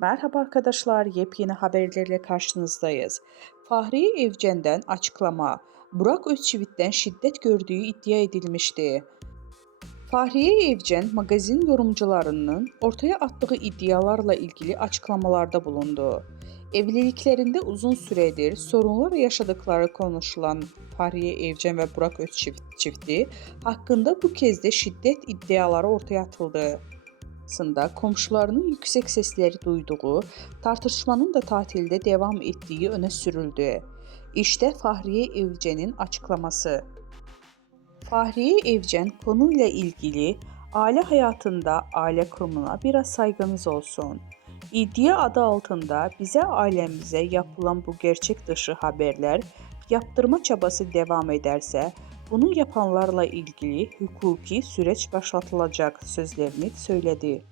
Merhaba arkadaşlar, yepyeni haberlerle karşınızdayız. Fahriye Evcen'den açıklama. Burak Özçivit'ten şiddet gördüğü iddia edilmişti. Fahriye Evcen, magazin yorumcularının ortaya attığı iddialarla ilgili açıklamalarda bulundu. Evliliklerinde uzun süredir sorunlar yaşadıkları konuşulan Fahriye Evcen ve Burak Özçivit çifti hakkında bu kez de şiddet iddiaları ortaya atıldı. Komşularının yüksek sesleri duyduğu, tartışmanın da tatilde devam ettiği öne sürüldü. İşte Fahriye Evcen'in açıklaması. Fahriye Evcen konuyla ilgili aile hayatında aile kurumuna biraz saygınız olsun. İddia adı altında bize ailemize yapılan bu gerçek dışı haberler yaptırma çabası devam ederse bunu yapanlarla ilgili hukuki süreç başlatılacak sözlerini söyledi.